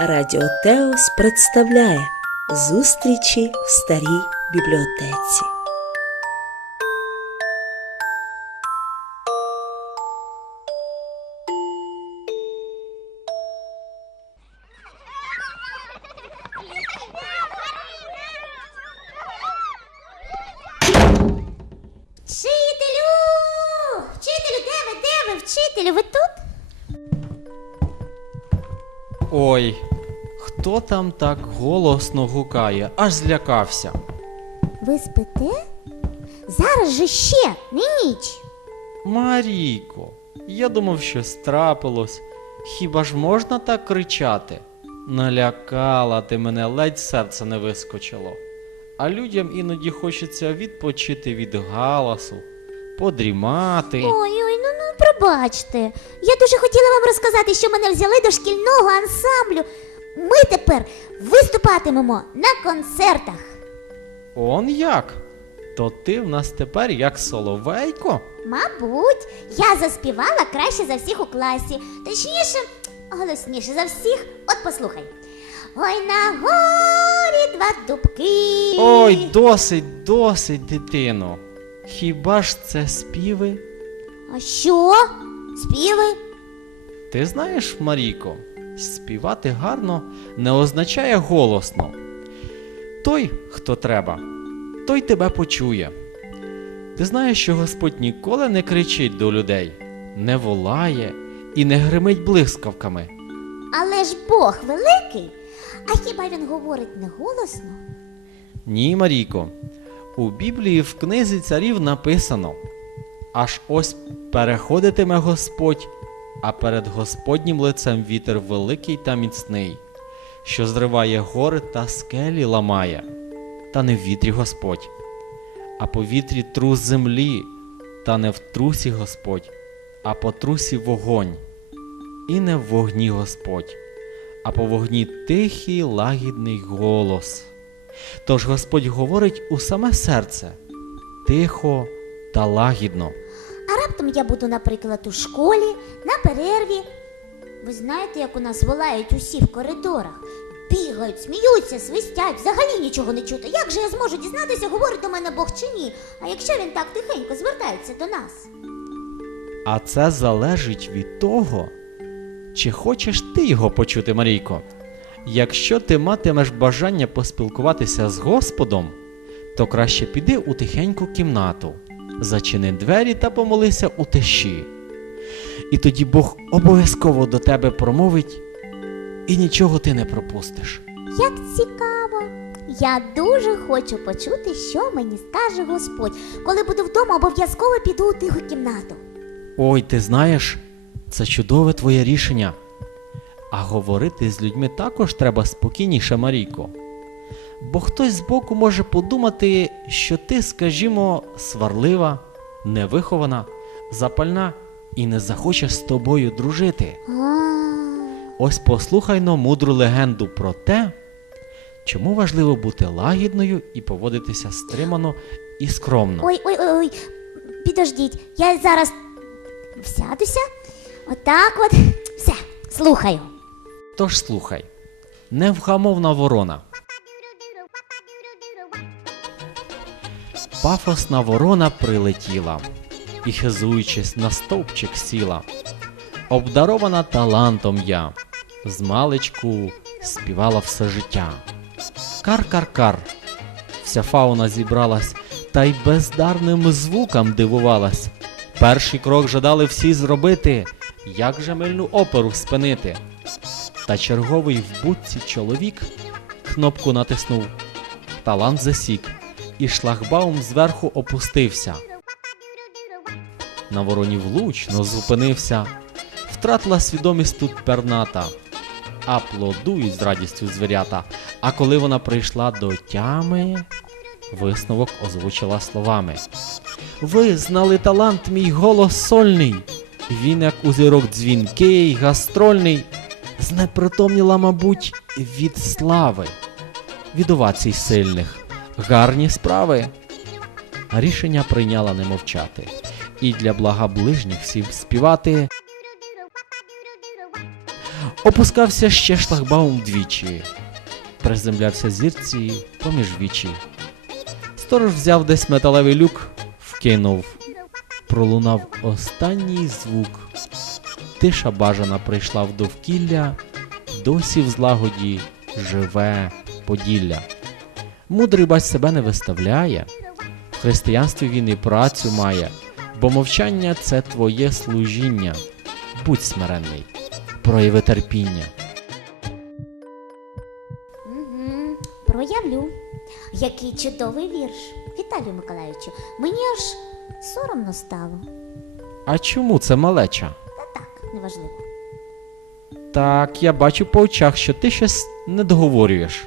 Радіо Теос представляє зустрічі в старій бібліотеці. Вчителю! Вчителю, де ви? Де? Вчителю, ви тут? Ой, хто там так голосно гукає, аж злякався. Ви спите? Зараз же ще, не ніч. Марійко, я думав, щось трапилось. Хіба ж можна так кричати? Налякала ти мене, ледь серце не вискочило. А людям іноді хочеться відпочити від галасу, подрімати. Ой, пробачте. Я дуже хотіла вам розказати, що мене взяли до шкільного ансамблю. Ми тепер виступатимемо на концертах. Он як? То ти в нас тепер як соловейко? Мабуть, я заспівала краще за всіх у класі. Точніше, голосніше за всіх. От послухай. Ой, на горі два дубки. Ой, досить, досить, дитино. Хіба ж це співи? А що? Співи? Ти знаєш, Марійко, співати гарно не означає голосно. Той, хто треба, той тебе почує. Ти знаєш, що Господь ніколи не кричить до людей, не волає і не гримить блискавками. Але ж Бог великий. А хіба він говорить не голосно? Ні, Марійко. У Біблії в книзі царів написано: аж ось переходитиме Господь, а перед Господнім лицем вітер великий та міцний, що зриває гори та скелі ламає, та не в вітрі Господь, а по вітрі трус землі, та не в трусі Господь, а по трусі вогонь, і не в вогні Господь, а по вогні тихий лагідний голос. Тож Господь говорить у саме серце тихо та лагідно. А раптом я буду, наприклад, у школі, на перерві. Ви знаєте, як у нас волають усі в коридорах. Бігають, сміються, свистять, взагалі нічого не чути. Як же я зможу дізнатися, говорить до мене Бог чи ні? А якщо він так тихенько звертається до нас? А це залежить від того, чи хочеш ти його почути, Марійко. Якщо ти матимеш бажання поспілкуватися з Господом, то краще піди у тихеньку кімнату, зачини двері та помолися у тиші. І тоді Бог обов'язково до тебе промовить, і нічого ти не пропустиш. Як цікаво. Я дуже хочу почути, що мені скаже Господь. Коли буду вдома, обов'язково піду у тиху кімнату. Ой, ти знаєш, це чудове твоє рішення. А говорити з людьми також треба спокійніше, Марійко. Бо хтось збоку може подумати, що ти, скажімо, сварлива, невихована, запальна і не захоче з тобою дружити. Ось послухайно мудру легенду про те, чому важливо бути лагідною і поводитися стримано і скромно. Ой, ой, ой, ой, підождіть, я зараз всядуся. Отак от. Все, слухаю. Тож слухай, невгамовна ворона. Пафосна ворона прилетіла і, хизуючись, на стовпчик сіла. Обдарована талантом я, з маличку співала все життя. Кар-кар-кар. Вся фауна зібралась, та й бездарним звукам дивувалась. Перший крок жадали всі зробити, як же мильну оперу спинити. Та черговий в будці чоловік кнопку натиснув, талант засік, і шлагбаум зверху опустився. На вороні влучно зупинився, втратила свідомість тут перната. Аплодують з радістю звірята. А коли вона прийшла до тями, висновок озвучила словами. Ви знали талант, мій голос сольний. Він, як узірок дзвінкий, гастрольний, знепритомніла, мабуть, від слави, від овацій сильних, гарні справи. Рішення прийняла не мовчати, і для блага ближніх всім співати. Опускався ще шлагбаум двічі, приземлявся зірці поміж вічі. Сторож взяв десь металевий люк, вкинув. Пролунав останній звук. Тиша бажана прийшла в довкілля, досі в злагоді живе Поділля. Мудрий бач себе не виставляє, в християнстві він і працю має, бо мовчання це твоє служіння. Будь смиренний, прояви терпіння. Угу, проявлю. Який чудовий вірш. Віталію Миколаївичу, мені аж соромно стало. А чому це малеча? Та так, неважливо. Так, я бачу по очах, що ти щось не договорюєш.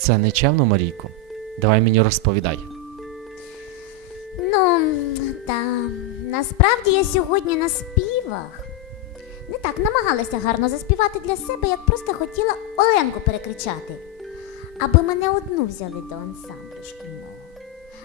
Це нечемно, Марійко. Давай мені розповідай. Ну, та насправді я сьогодні на співах. Не так намагалася гарно заспівати для себе, як просто хотіла Оленку перекричати, аби мене одну взяли до ансамблю шкільного.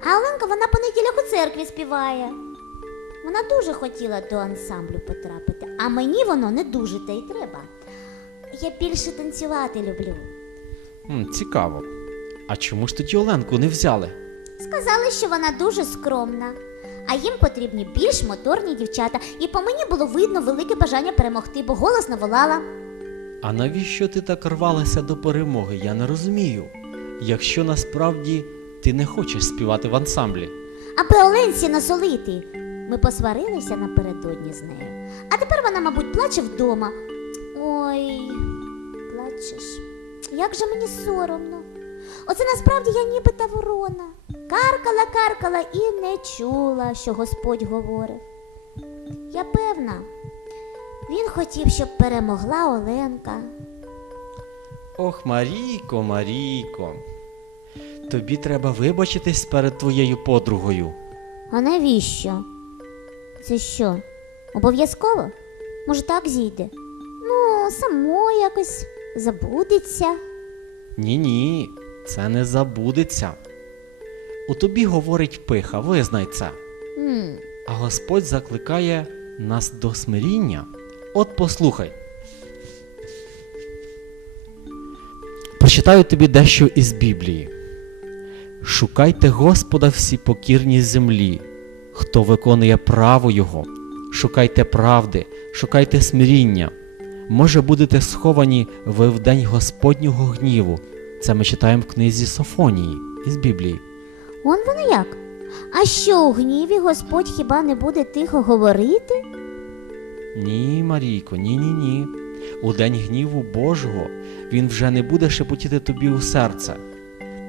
А Оленка вона по неділях у церкві співає. Вона дуже хотіла до ансамблю потрапити, а мені воно не дуже та й треба. Я більше танцювати люблю. Цікаво. А чому ж тоді Оленку не взяли? Сказали, що вона дуже скромна, а їм потрібні більш моторні дівчата, і по мені було видно велике бажання перемогти, бо голосно волала. А навіщо ти так рвалася до перемоги? Я не розумію. Якщо насправді ти не хочеш співати в ансамблі. Аби Оленці насолити. Ми посварилися напередодні з нею. А тепер вона, мабуть, плаче вдома. Ой, плачеш. Як же мені соромно. Оце насправді я ніби та ворона. Каркала, каркала і не чула, що Господь говорив. Я певна, він хотів, щоб перемогла Оленка. Ох, Марійко, Марійко. Тобі треба вибачитись перед твоєю подругою. А навіщо? Це що? Обов'язково? Може, так зійде? Ну, само якось забудеться. Ні, ні, це не забудеться. У тобі говорить пиха, визнай це. М, А Господь закликає нас до смиріння. От послухай. Прочитаю тобі дещо із Біблії. Шукайте Господа всі покірні землі, хто виконує право Його. Шукайте правди, шукайте смиріння. Може, будете сховані ви в день Господнього гніву. Це ми читаємо в книзі Софонії із Біблії. Он воно як? А що у гніві Господь хіба не буде тихо говорити? Ні, Марійко, ні, ні, ні. У день гніву Божого він вже не буде шепотіти тобі у серце.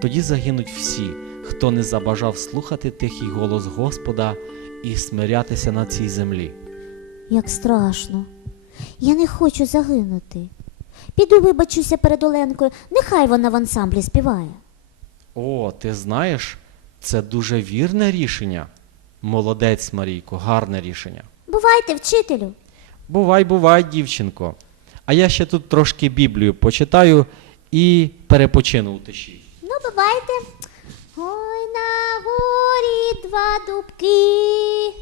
Тоді загинуть всі, хто не забажав слухати тихий голос Господа і смирятися на цій землі. Як страшно. Я не хочу загинути. Піду вибачуся перед Оленкою, нехай вона в ансамблі співає. О, ти знаєш, це дуже вірне рішення. Молодець, Марійко, гарне рішення. Бувайте, вчителю. Бувай, бувай, дівчинко. А я ще тут трошки Біблію почитаю і перепочину у тиші. Ну, бувайте. Ой, на горі два дубки.